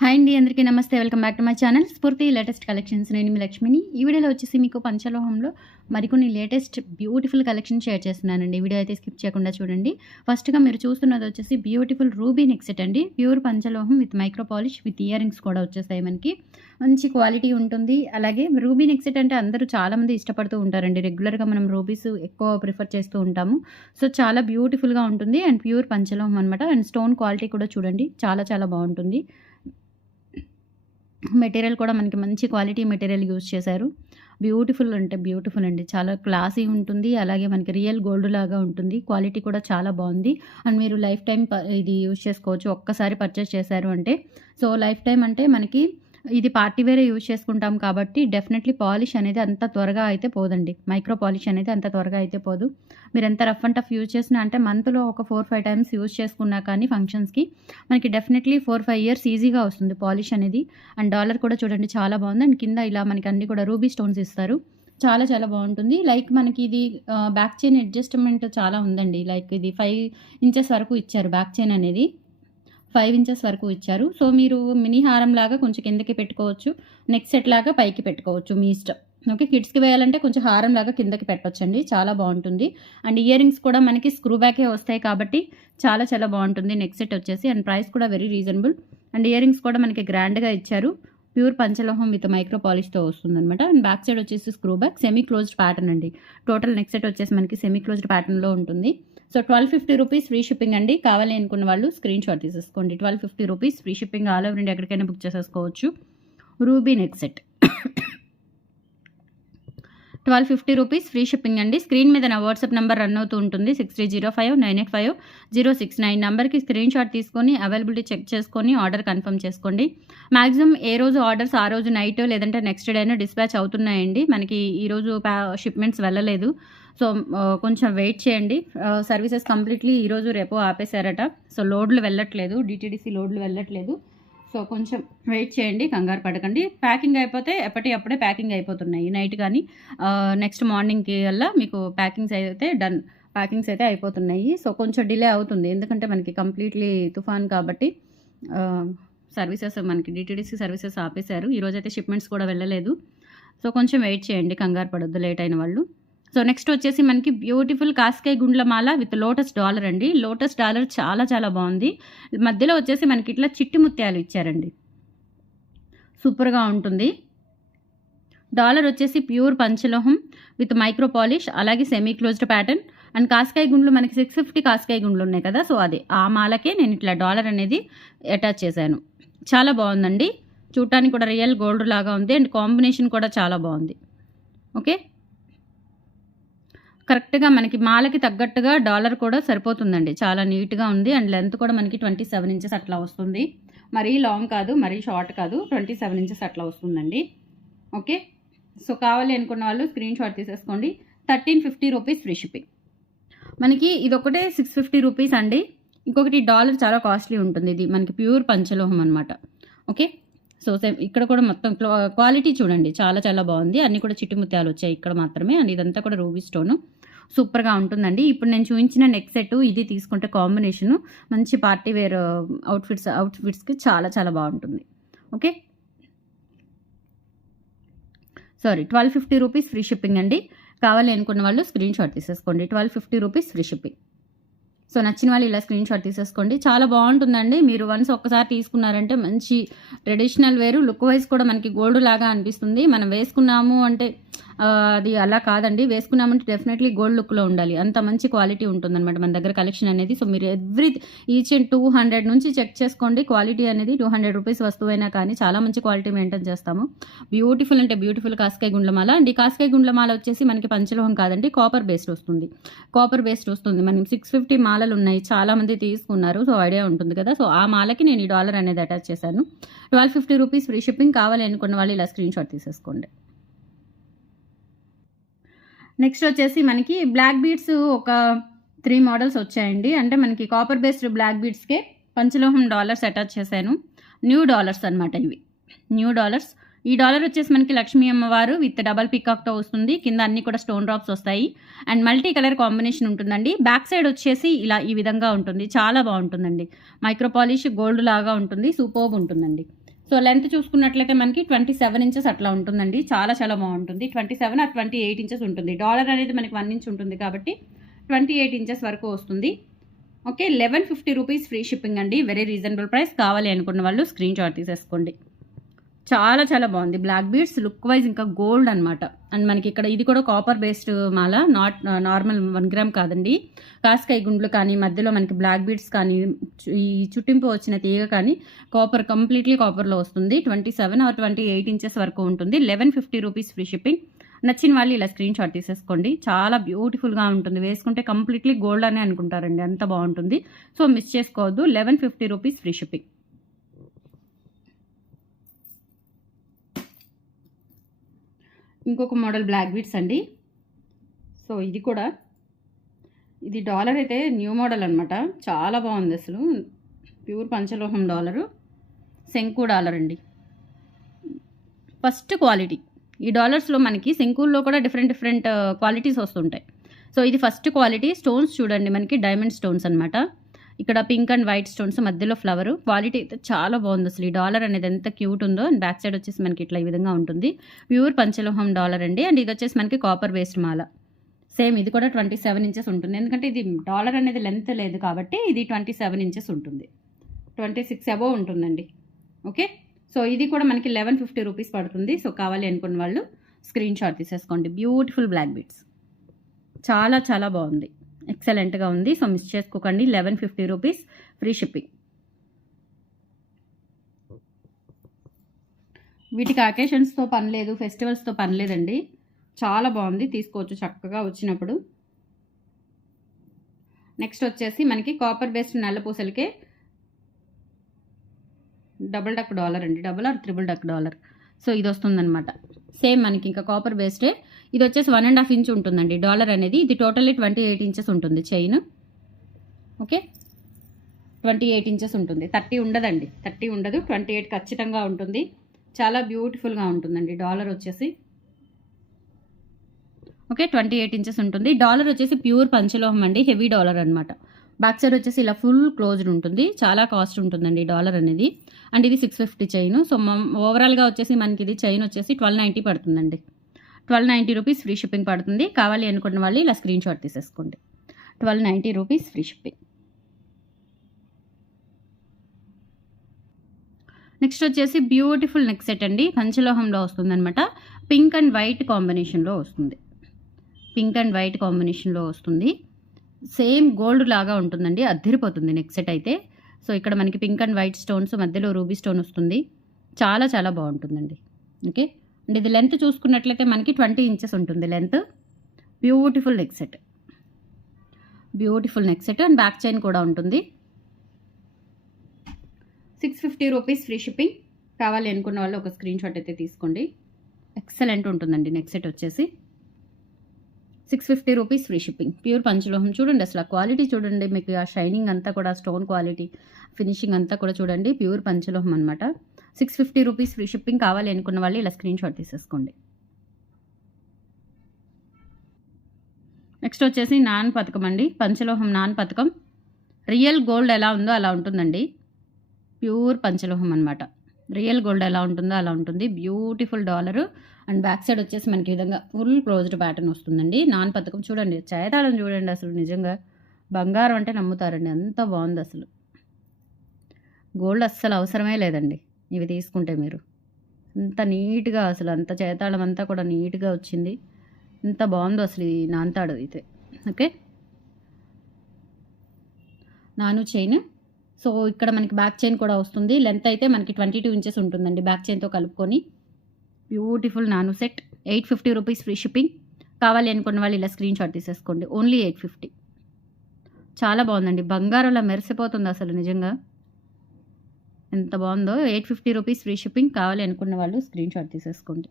Hi అండి, అందరికీ నమస్తే. Welcome back to my channel Sphoorthi latest collections. నేను మీ లక్ష్మిని. ఈ వీడియోలో వచ్చేసి మీకు పంచలోహంలో మరికొన్ని లేటెస్ట్ బ్యూటిఫుల్ కలెక్షన్ షేర్ చేస్తున్నానండి. వీడియో అయితే స్కిప్ చేయకుండా చూడండి. ఫస్ట్గా మీరు చూస్తున్నది వచ్చేసి బ్యూటిఫుల్ రూబీ నెక్ సెట్ అండి. Pure panchaloham with micro polish with earrings కూడా వచ్చేస్తాయి. మనకి మంచి క్వాలిటీ ఉంటుంది. అలాగే రూబీ నెక్ సెట్ అంటే అందరూ చాలామంది ఇష్టపడుతూ ఉంటారండి. రెగ్యులర్గా మనం రూబీస్ ఎక్కువ ప్రిఫర్ చేస్తూ ఉంటాము. సో చాలా బ్యూటిఫుల్గా ఉంటుంది అండ్ ప్యూర్ పంచలోహం అనమాట. అండ్ స్టోన్ క్వాలిటీ కూడా చూడండి, చాలా చాలా బాగుంటుంది. మెటీరియల్ కూడా మనకి మంచి క్వాలిటీ మెటీరియల్ యూజ్ చేశారు. బ్యూటిఫుల్ అంటే బ్యూటిఫుల్ అండి, చాలా క్లాసీ ఉంటుంది. అలాగే మనకి రియల్ గోల్డ్ లాగా ఉంటుంది. క్వాలిటీ కూడా చాలా బాగుంది. అండ్ మీరు లైఫ్ టైం ఇది యూజ్ చేసుకోవచ్చు ఒక్కసారి పర్చేస్ చేశారు అంటే. సో లైఫ్ టైం అంటే మనకి ఇది పార్టీ వేరే యూజ్ చేసుకుంటాం కాబట్టి డెఫినెట్లీ పాలిష్ అనేది అంత త్వరగా అయితే పోదండి. మైక్రో పాలిష్ అనేది అంత త్వరగా అయితే పోదు. మీరు ఎంత రఫ్ అండ్ టఫ్ యూజ్ చేసినా అంటే మంత్లో ఒక 4-5 టైమ్స్ యూజ్ చేసుకున్నా కానీ ఫంక్షన్స్కి మనకి డెఫినెట్లీ 4-5 ఇయర్స్ ఈజీగా వస్తుంది పాలిష్ అనేది. అండ్ డాలర్ కూడా చూడండి చాలా బాగుంది. అండ్ కింద ఇలా మనకి అన్ని కూడా రూబీ స్టోన్స్ ఇస్తారు. చాలా చాలా బాగుంటుంది. లైక్ మనకి ఇది బ్యాక్ చైన్ అడ్జస్ట్మెంట్ చాలా ఉందండి. లైక్ ఇది 5 ఇంచెస్ వరకు ఇచ్చారు బ్యాక్ చైన్ అనేది. 5 ఇంచెస్ వరకు ఇచ్చారు. సో మీరు మినీ హారం లాగా కొంచెం కిందకి పెట్టుకోవచ్చు, నెక్ సెట్ లాగా పైకి పెట్టుకోవచ్చు, మీ ఇష్టం. ఓకే, కిడ్స్కి వేయాలంటే కొంచెం హారం లాగా కిందకి పెట్టొచ్చండి, చాలా బాగుంటుంది. అండ్ ఇయర్ రింగ్స్ కూడా మనకి స్క్రూ బ్యాకే వస్తాయి కాబట్టి చాలా చాలా బాగుంటుంది నెక్ సెట్ వచ్చేసి. అండ్ ప్రైస్ కూడా very reasonable. And ear rings కూడా మనకి గ్రాండ్గా ఇచ్చారు. ప్యూర్ పంచలోహం విత్ మైక్రో పాలిష్తో వస్తుందన్నమాట. అండ్ బ్యాక్ సైడ్ వచ్చేసి screw back, semi closed pattern అండి. టోటల్ నెక్ సెట్ వచ్చేసి మనకి సెమీ క్లోజ్డ్ ప్యాటర్న్లో ఉంటుంది. సో 1250 రూపీస్ ఫ్రీ షిప్పింగ్ అండి. కావాలి అనుకున్న వాళ్ళు స్క్రీన్ షాట్ తీసేసుకోండి. 1250 rupees free shipping, all over India ఎక్కడికైనా బుక్ చేసేసుకోవచ్చు. Ruby neck set 1250 rupees free shipping అండి. స్క్రీన్ మీద నా వాట్సాప్ నెంబర్ రన్ అవుతూ ఉంటుంది, 6305985069 నెంబర్కి స్క్రీన్ షాట్ తీసుకొని అవైలబిలిటీ చెక్ చేసుకొని ఆర్డర్ కన్ఫర్మ్ చేసుకోండి. మ్యాక్సిమం ఏ రోజు ఆర్డర్స్ ఆ రోజు నైట్ లేదంటే నెక్స్ట్ డేనో డిస్పాచ్ అవుతున్నాయండి. మనకి ఈరోజు షిప్మెంట్స్ వెళ్ళలేదు. సో కొంచెం వెయిట్ చేయండి. సర్వీసెస్ కంప్లీట్లీ ఈరోజు రేపు ఆపేశారట. సో లోడ్లు వెళ్ళట్లేదు, డిటీడీసీ లోడ్లు వెళ్ళట్లేదు. సో కొంచెం వెయిట్ చేయండి, కంగారు పడకండి. ప్యాకింగ్ అయిపోతే అప్పుడే ప్యాకింగ్ అయిపోతున్నాయి. నైట్ కానీ నెక్స్ట్ మార్నింగ్కి వల్ల మీకు ప్యాకింగ్స్ అయితే అయిపోతున్నాయి. సో కొంచెం డిలే అవుతుంది, ఎందుకంటే మనకి కంప్లీట్లీ తుఫాన్ కాబట్టి సర్వీసెస్ మనకి డిటీడీసీ సర్వీసెస్ ఆపేశారు. ఈరోజైతే షిప్మెంట్స్ కూడా వెళ్ళలేదు. సో కొంచెం వెయిట్ చేయండి, కంగారు పడొద్దు లేట్ అయిన వాళ్ళు. సో నెక్స్ట్ వచ్చేసి మనకి బ్యూటిఫుల్ కాస్కాయ్ గుండ్ల మాల విత్ లోటస్ డాలర్ అండి. లోటస్ డాలర్ చాలా చాలా బాగుంది. మధ్యలో వచ్చేసి మనకి ఇట్లా చిట్టి ముత్యాలు ఇచ్చారండి, సూపర్గా ఉంటుంది. డాలర్ వచ్చేసి pure panchaloham with micro polish, అలాగే సెమీ క్లోజ్డ్ ప్యాటర్న్. అండ్ కాస్కాయ్ గుండ్లు మనకి 650 కాస్కాయ్ గుండ్లు ఉన్నాయి కదా, సో ఆ మాలకే నేను ఇట్లా డాలర్ అనేది అటాచ్ చేశాను. చాలా బాగుందండి, చూడటానికి కూడా రియల్ గోల్డ్ లాగా ఉంది. అండ్ కాంబినేషన్ కూడా చాలా బాగుంది. ఓకే, కరెక్ట్గా మనకి మాలకి తగ్గట్టుగా డాలర్ కూడా సరిపోతుందండి. చాలా నీట్గా ఉంది. అండ్ లెంత్ కూడా మనకి 27 ఇంచెస్ అట్లా వస్తుంది. మరీ లాంగ్ కాదు, మరీ షార్ట్ కాదు, 27 ఇంచెస్ అట్లా వస్తుందండి. ఓకే, సో కావాలి అనుకున్న వాళ్ళు స్క్రీన్ షాట్ తీసేసుకోండి. 1350 రూపీస్ ఫ్రీ షిప్పింగ్. మనకి ఇదొకటే 650 రూపీస్ అండి. ఇంకొకటి డాలర్ చాలా కాస్ట్లీ ఉంటుంది. ఇది మనకి ప్యూర్ పంచలోహం అనమాట. ఓకే, సో సేమ్ ఇక్కడ కూడా మొత్తం క్వాలిటీ చూడండి, చాలా చాలా బాగుంది. అన్నీ కూడా చిట్టి ముత్యాలు వచ్చాయి ఇక్కడ మాత్రమే. అండ్ ఇదంతా కూడా రూబీ స్టోను, సూపర్గా ఉంటుందండి. ఇప్పుడు నేను చూపించిన నెక్ సెట్ ఇది తీసుకుంటే కాంబినేషను మంచి పార్టీ వేర్ అవుట్ఫిట్స్కి చాలా చాలా బాగుంటుంది. Okay, sorry 1250 rupees free shipping అండి. కావాలి అనుకున్న వాళ్ళు స్క్రీన్ షాట్ తీసేసుకోండి. 1250 రూపీస్ ఫ్రీ షిప్పింగ్. సో నచ్చిన వాళ్ళు ఇలా స్క్రీన్ షాట్ తీసేసుకోండి. చాలా బాగుంటుందండి. మీరు వన్స్ ఒక్కసారి తీసుకున్నారంటే మంచి ట్రెడిషనల్ వేరు, లుక్ వైజ్ కూడా మనకి గోల్డ్ లాగా అనిపిస్తుంది. మనం వేసుకున్నాము అంటే అది అలా కాదండి, వేసుకున్నామంటే డెఫినెట్లీ గోల్డ్ లుక్లో ఉండాలి, అంత మంచి క్వాలిటీ ఉంటుందన్నమాట మన దగ్గర కలెక్షన్ అనేది. సో మీరు ఈచ్ అండ్ 200 నుంచి చెక్ చేసుకోండి క్వాలిటీ అనేది. 200 రూపీస్ వస్తువైనా కానీ చాలా మంచి క్వాలిటీ మెయింటైన్ చేస్తాము. బ్యూటిఫుల్ అంటే బ్యూటిఫుల్ కాస్కాయ్ గుండ్లమాల. అండ్ ఈ కాస్కాయ్ గుండ్లమాల వచ్చేసి మనకి పంచలోహం కాదండి, కాపర్ బేస్డ్ వస్తుంది. మనం 650 మాలలు ఉన్నాయి, చాలా మంది తీసుకున్నారు. సో ఐడియా ఉంటుంది కదా. సో ఆ మాలకి నేను ఈ డాలర్ అనేది అటాచ్ చేశాను. 1250 రూపీస్ ఫ్రీ షిప్పింగ్. కావాలి అనుకున్న వాళ్ళు ఇలా స్క్రీన్ షాట్ తీసేసుకోండి. నెక్స్ట్ వచ్చేసి మనకి బ్లాక్ బీడ్స్ ఒక 3 మోడల్స్ వచ్చాయండి. అంటే మనకి కాపర్ బేస్డ్ బ్లాక్ బీడ్స్కే పంచలోహం డాలర్స్ అటాచ్ చేశాను. న్యూ డాలర్స్ అనమాట ఇవి, న్యూ డాలర్స్. ఈ డాలర్ వచ్చేసి మనకి లక్ష్మీ అమ్మవారు విత్ డబల్ పికాక్తో వస్తుంది. కింద అన్ని కూడా స్టోన్ డ్రాప్స్ వస్తాయి. అండ్ మల్టీ కలర్ కాంబినేషన్ ఉంటుందండి. బ్యాక్ సైడ్ వచ్చేసి ఈ విధంగా ఉంటుంది, చాలా బాగుంటుందండి. మైక్రో పాలిష్ గోల్డ్ లాగా ఉంటుంది, సూపర్బ్ ఉంటుందండి. సో లెంత్ చూసుకున్నట్లయితే మనకి 27 ఇంచెస్ అట్లా ఉంటుందండి. చాలా చాలా బాగుంటుంది. 27 ఆర్ 28 ఇంచెస్ ఉంటుంది. డాలర్ అనేది మనకి 1 ఇంచ్ ఉంటుంది కాబట్టి 28 ఇంచెస్ వరకు వస్తుంది. ఓకే, 1150 రూపీస్ ఫ్రీ షిప్పింగ్ అండి. Very reasonable price. కావాలి అనుకున్న వాళ్ళు స్క్రీన్ షాట్ తీసేసుకోండి. చాలా చాలా బాగుంది. బ్లాక్ బీడ్స్ లుక్ వైజ్ ఇంకా గోల్డ్ అనమాట. అండ్ మనకి ఇక్కడ ఇది కూడా copper based Mala, not normal 1 gram కాదండి. కాస్కాయ గుండ్లు కానీ, మధ్యలో మనకి బ్లాక్ బీడ్స్ కానీ, ఈ చుట్టింపు వచ్చిన తీగ కానీ కాపర్, కంప్లీట్లీ కాపర్లో వస్తుంది. 27 ఆర్ 28 ఇంచెస్ వరకు ఉంటుంది. 1150 రూపీస్ ఫ్రీ షిప్పింగ్. నచ్చిన వాళ్ళు ఇలా స్క్రీన్ షాట్ తీసేసుకోండి. చాలా బ్యూటిఫుల్గా ఉంటుంది. వేసుకుంటే కంప్లీట్లీ గోల్డ్ అనే అనుకుంటారండి, అంత బాగుంటుంది. సో మిస్ చేసుకోవద్దు. 1150 రూపీస్ ఫ్రీ షిప్పింగ్. ఇంకొక మోడల్ బ్లాక్ బీడ్స్ అండి. సో ఇది డాలర్ అయితే న్యూ మోడల్ అనమాట. చాలా బాగుంది అసలు. ప్యూర్ పంచలోహం డాలరు, శంకు డాలర్ అండి. First quality. ఈ డాలర్స్లో మనకి శంకుల్లో కూడా డిఫరెంట్ క్వాలిటీస్ వస్తుంటాయి. సో ఇది ఫస్ట్ క్వాలిటీ. స్టోన్స్ చూడండి, మనకి డైమండ్ స్టోన్స్ అనమాట. ఇక్కడ పింక్ అండ్ వైట్ స్టోన్స్, మధ్యలో ఫ్లవర్. క్వాలిటీ అయితే చాలా బాగుంది అసలు. ఈ డాలర్ అనేది ఎంత క్యూట్ ఉందో. అండ్ బ్యాక్ సైడ్ వచ్చేసి మనకి ఇట్లా ఈ విధంగా ఉంటుంది. ప్యూర్ పంచలోహం డాలర్ అండి. అండ్ ఇది వచ్చేసి మనకి కాపర్ బేస్డ్ మాల. సేమ్ ఇది కూడా 27 ఇంచెస్ ఉంటుంది. ఎందుకంటే ఇది డాలర్ అనేది లెంత్ లేదు కాబట్టి ఇది 27 ఇంచెస్ ఉంటుంది. 26 అబోవ్ ఉంటుందండి. ఓకే, సో ఇది కూడా మనకి 1150 రూపీస్ పడుతుంది. సో కావాలి అనుకున్న వాళ్ళు స్క్రీన్ షాట్ తీసేసుకోండి. Beautiful black beads. చాలా చాలా బాగుంది. ఎక్సలెంట్గా ఉంది. సో మిస్ చేసుకోకండి. 1150 రూపీస్ ఫ్రీ షిప్పింగ్. వీటికి అకేషన్స్తో పని లేదు, ఫెస్టివల్స్తో పని లేదండి. చాలా బాగుంది. తీసుకోవచ్చు చక్కగా వచ్చినప్పుడు. నెక్స్ట్ వచ్చేసి మనకి కాపర్ బేస్డ్ నల్ల పూసలకే డబుల్ డక్ డాలర్ అండి. Double or triple duck dollar. So ఇది వస్తుందన్నమాట. సేమ్ మనకి ఇంకా కాపర్ బేస్డే. ఇది వచ్చేసి 1.5 ఇంచ్ ఉంటుందండి డాలర్ అనేది. ఇది టోటల్లీ 28 ఇంచెస్ ఉంటుంది చైన్. ఓకే, 28 ఇంచెస్ ఉంటుంది. 30 ఉండదండి. 30 ఉండదు, 28 ఖచ్చితంగా ఉంటుంది. చాలా బ్యూటిఫుల్గా ఉంటుందండి డాలర్ వచ్చేసి. ఓకే, 28 ఇంచెస్ ఉంటుంది. డాలర్ వచ్చేసి ప్యూర్ పంచలోహం అండి. హెవీ డాలర్ అనమాట. బ్యాక్ సైడ్ వచ్చేసి ఇలా ఫుల్ క్లోజ్డ్ ఉంటుంది. చాలా కాస్ట్ ఉంటుందండి డాలర్ అనేది. అండ్ ఇది 650 చైన్. సో ఓవరాల్గా వచ్చేసి మనకి ఇది చైన్ వచ్చేసి 1290 పడుతుందండి. 1290 రూపీస్ ఫ్రీ షిప్పింగ్ పడుతుంది. కావాలి అనుకున్న వాళ్ళు ఇలా స్క్రీన్ షాట్ తీసేసుకోండి. 1290 రూపీస్ ఫ్రీ షిప్పింగ్. నెక్స్ట్ వచ్చేసి బ్యూటిఫుల్ నెక్ సెట్ అండి. పంచలోహంలో వస్తుంది అనమాట. పింక్ అండ్ వైట్ కాంబినేషన్లో వస్తుంది. పింక్ అండ్ వైట్ కాంబినేషన్లో వస్తుంది. సేమ్ గోల్డ్ లాగా ఉంటుందండి. అద్దరిపోతుంది నెక్ సెట్ అయితే. సో ఇక్కడ మనకి పింక్ అండ్ వైట్ స్టోన్స్, మధ్యలో రూబీ స్టోన్ వస్తుంది. చాలా చాలా బాగుంటుందండి. ఓకే, అండ్ ఇది లెంత్ చూసుకున్నట్లయితే మనకి 20 ఇంచెస్ ఉంటుంది length. Beautiful neck set. Beautiful neck set. And back chain కూడా ఉంటుంది. 650 రూపీస్ ఫ్రీ షిప్పింగ్. కావాలి అనుకున్న వాళ్ళు ఒక స్క్రీన్ షాట్ అయితే తీసుకోండి. ఎక్సలెంట్ ఉంటుందండి నెక్ సెట్ వచ్చేసి. 650 రూపీస్ ఫ్రీ షిప్పింగ్. ప్యూర్ పంచలోహం. చూడండి అసలు ఆ క్వాలిటీ చూడండి. మీకు ఆ షైనింగ్ అంతా కూడా, స్టోన్ క్వాలిటీ, ఫినిషింగ్ అంతా కూడా చూడండి. ప్యూర్ పంచలోహం అనమాట. 650 రూపీస్ ఫ్రీ షిప్పింగ్. కావాలి అనుకున్న వాళ్ళు ఇలా స్క్రీన్ షాట్ తీసేసుకోండి. నెక్స్ట్ వచ్చేసి నాన్ పథకం అండి. పంచలోహం నాన్ పథకం. రియల్ గోల్డ్ ఎలా ఉందో అలా ఉంటుందండి. ప్యూర్ పంచలోహం అనమాట. రియల్ గోల్డ్ ఎలా ఉంటుందో అలా ఉంటుంది. Beautiful dollar. And back side వచ్చేసి మనకి విధంగా ఫుల్ క్లోజ్డ్ ప్యాటర్న్ వస్తుందండి. నాన్ పథకం. చూడండి చేతాళం చూడండి. అసలు నిజంగా బంగారం అంటే నమ్ముతారండి. అంత బాగుంది అసలు. గోల్డ్ అస్సలు అవసరమే లేదండి ఇవి తీసుకుంటే. మీరు అంత నీట్గా అసలు అంత చేతాళం అంతా కూడా నీట్గా వచ్చింది. ఎంత బాగుందో అసలు ఈ నాన్తాడు అయితే. ఓకే, నాను చైన్. సో ఇక్కడ మనకి బ్యాక్ చైన్ కూడా వస్తుంది. లెంత్ అయితే మనకి 22 ఇంచెస్ ఉంటుందండి బ్యాక్ చైన్తో కలుపుకొని. బ్యూటిఫుల్ నాను సెట్. 850 rupees free shipping. కావాలి అనుకున్న వాళ్ళు ఇలా స్క్రీన్ షాట్ తీసేసుకోండి. ఓన్లీ 850. చాలా బాగుందండి. బంగారంలో మెరిసిపోతుంది అసలు నిజంగా. ఎంత బాగుందో. 850 రూపీస్ ఫ్రీ షిప్పింగ్. కావాలి అనుకున్న వాళ్ళు స్క్రీన్ షాట్ తీసేసుకోండి.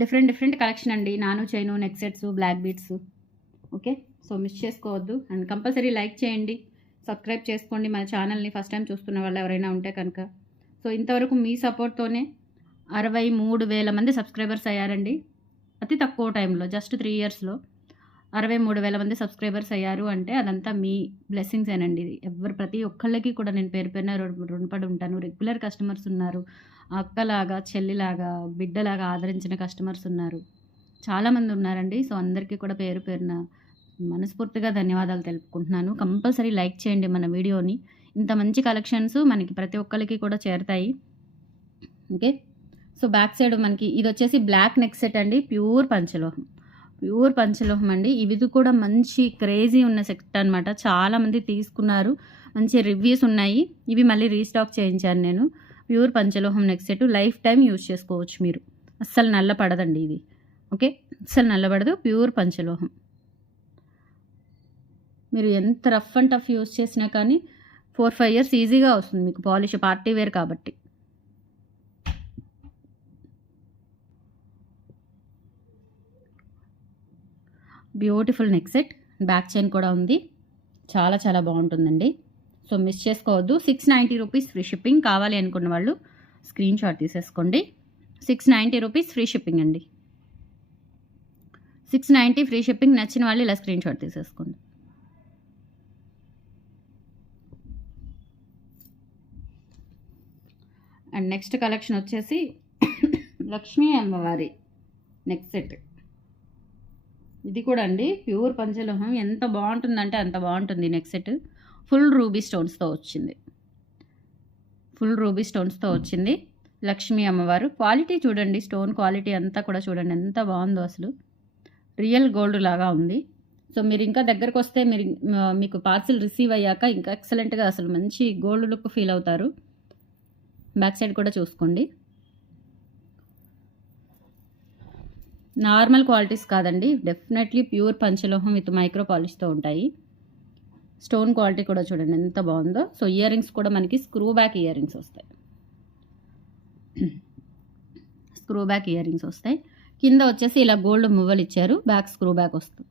డిఫరెంట్ కలెక్షన్ అండి. నాను chain, neck sets, black beads. Okay, so miss చేసుకోవద్దు. అండ్ కంపల్సరీ లైక్ చేయండి, సబ్స్క్రైబ్ చేసుకోండి మన ఛానల్ని. ఫస్ట్ టైం చూస్తున్న వాళ్ళు ఎవరైనా ఉంటే కనుక. సో ఇంతవరకు మీ సపోర్ట్తోనే 63,000 మంది సబ్స్క్రైబర్స్ అయ్యారండి. అతి తక్కువ టైంలో, జస్ట్ 3 ఇయర్స్లో. 63,000 మంది సబ్స్క్రైబర్స్ అయ్యారు అంటే అదంతా మీ బ్లెస్సింగ్సేనండి. ప్రతి ఒక్కళ్ళకి కూడా నేను పేరు పేరున రుణపడి ఉంటాను. రెగ్యులర్ కస్టమర్స్ ఉన్నారు. అక్కలాగా, చెల్లిలాగా, బిడ్డలాగా ఆదరించిన కస్టమర్స్ ఉన్నారు. చాలామంది ఉన్నారండి. సో, అందరికీ కూడా పేరు పేరున మనస్ఫూర్తిగా ధన్యవాదాలు తెలుపుకుంటున్నాను. కంపల్సరీ లైక్ చేయండి మన వీడియోని. ఇంత మంచి కలెక్షన్స్ మనకి ప్రతి ఒక్కళ్ళకి కూడా చేరతాయి. ఓకే. సో, బ్యాక్ సైడ్ మనకి ఇదొచ్చేసి బ్లాక్ నెక్ సెట్ అండి. ప్యూర్ పంచలోహం అండి. ఇది కూడా మంచి క్రేజీ ఉన్న సెట్ అనమాట. చాలామంది తీసుకున్నారు. మంచి రివ్యూస్ ఉన్నాయి. ఇవి మళ్ళీ రీస్టాక్ చేయించాను నేను. Pure panchaloham neck set lifetime use చేసుకోవచ్చు మీరు. అస్సలు నల్లపడదండి ఇది. ఓకే. అస్సలు నల్లబడదు. ప్యూర్ పంచలోహం. మీరు ఎంత రఫ్ అండ్ టఫ్ యూజ్ చేసినా కానీ 4-5 ఇయర్స్ ఈజీగా వస్తుంది మీకు పాలిష్, పార్టీ వేర్ కాబట్టి. Beautiful neck set. Back chain కూడా ఉంది. చాలా చాలా బాగుంటుందండి. సో, మిస్ చేసుకోవద్దు. 690 రూపీస్ ఫ్రీ షిప్పింగ్. కావాలి అనుకున్న వాళ్ళు స్క్రీన్ షాట్ తీసేసుకోండి. 690 రూపీస్ ఫ్రీ షిప్పింగ్ అండి. 690 ఫ్రీ షిప్పింగ్. నచ్చిన వాళ్ళు ఇలా స్క్రీన్ షాట్ తీసేసుకోండి. అండ్ నెక్స్ట్ కలెక్షన్ వచ్చేసి లక్ష్మీ అమ్మవారి నెక్ సెట్. ఇది కూడా అండి ప్యూర్ పంచలోహం. ఎంత బాగుంటుందంటే అంత బాగుంటుంది నెక్ సెట్. ఫుల్ రూబీ స్టోన్స్తో వచ్చింది. లక్ష్మీ అమ్మవారు. క్వాలిటీ చూడండి, స్టోన్ క్వాలిటీ అంతా కూడా చూడండి ఎంత బాగుందో. అసలు రియల్ గోల్డ్ లాగా ఉంది. సో, మీరు ఇంకా దగ్గరకు వస్తే మీకు పార్సిల్ రిసీవ్ అయ్యాక ఇంకా ఎక్సలెంట్గా అసలు మంచి గోల్డ్ లుక్ ఫీల్ అవుతారు. బ్యాక్ సైడ్ కూడా చూసుకోండి. నార్మల్ క్వాలిటీస్ కాదండి, definitely pure panchaloham with micro పాలిష్తో ఉంటాయి. స్టోన్ క్వాలిటీ కూడా చూడండి ఎంత బాగుందో. సో, ఇయర్ రింగ్స్ కూడా మనకి స్క్రూ బ్యాక్ ఇయర్ రింగ్స్ వస్తాయి. కింద వచ్చేసి ఇలా గోల్డ్ మువ్వలు ఇచ్చారు. బ్యాక్ స్క్రూ బ్యాక్ వస్తుంది.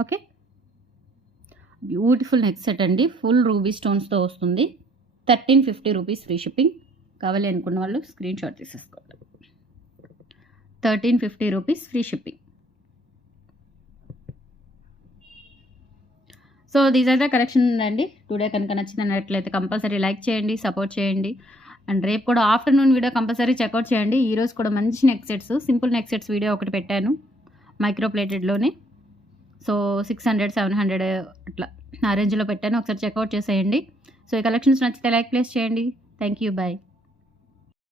ఓకే. బ్యూటిఫుల్ నెక్ సెట్ అండి. ఫుల్ రూబీ స్టోన్స్తో వస్తుంది. 1350 రూపీస్ ఫ్రీ షిప్పింగ్. కావాలి అనుకున్న వాళ్ళు స్క్రీన్ షాట్ తీసేసుకోండి. 1350 rupees free shipping. So, these are the collection అండి. టుడే కనుక నచ్చినట్లయితే కంపల్సరీ లైక్ చేయండి, సపోర్ట్ చేయండి. అండ్ రేపు కూడా ఆఫ్టర్నూన్ వీడియో కంపల్సరీ చెక్అవుట్ చేయండి. ఈరోజు కూడా మంచి neck sets, simple neck sets video ఒకటి పెట్టాను మైక్రో ప్లేటెడ్లోనే. సో, 600, 700 అట్లా ఆ రేంజ్లో పెట్టాను. ఒకసారి చెక్అవుట్ చేసేయండి. సో, ఈ కలెక్షన్స్ నచ్చితే లైక్ ప్లేస్ చేయండి. Thank you. బాయ్.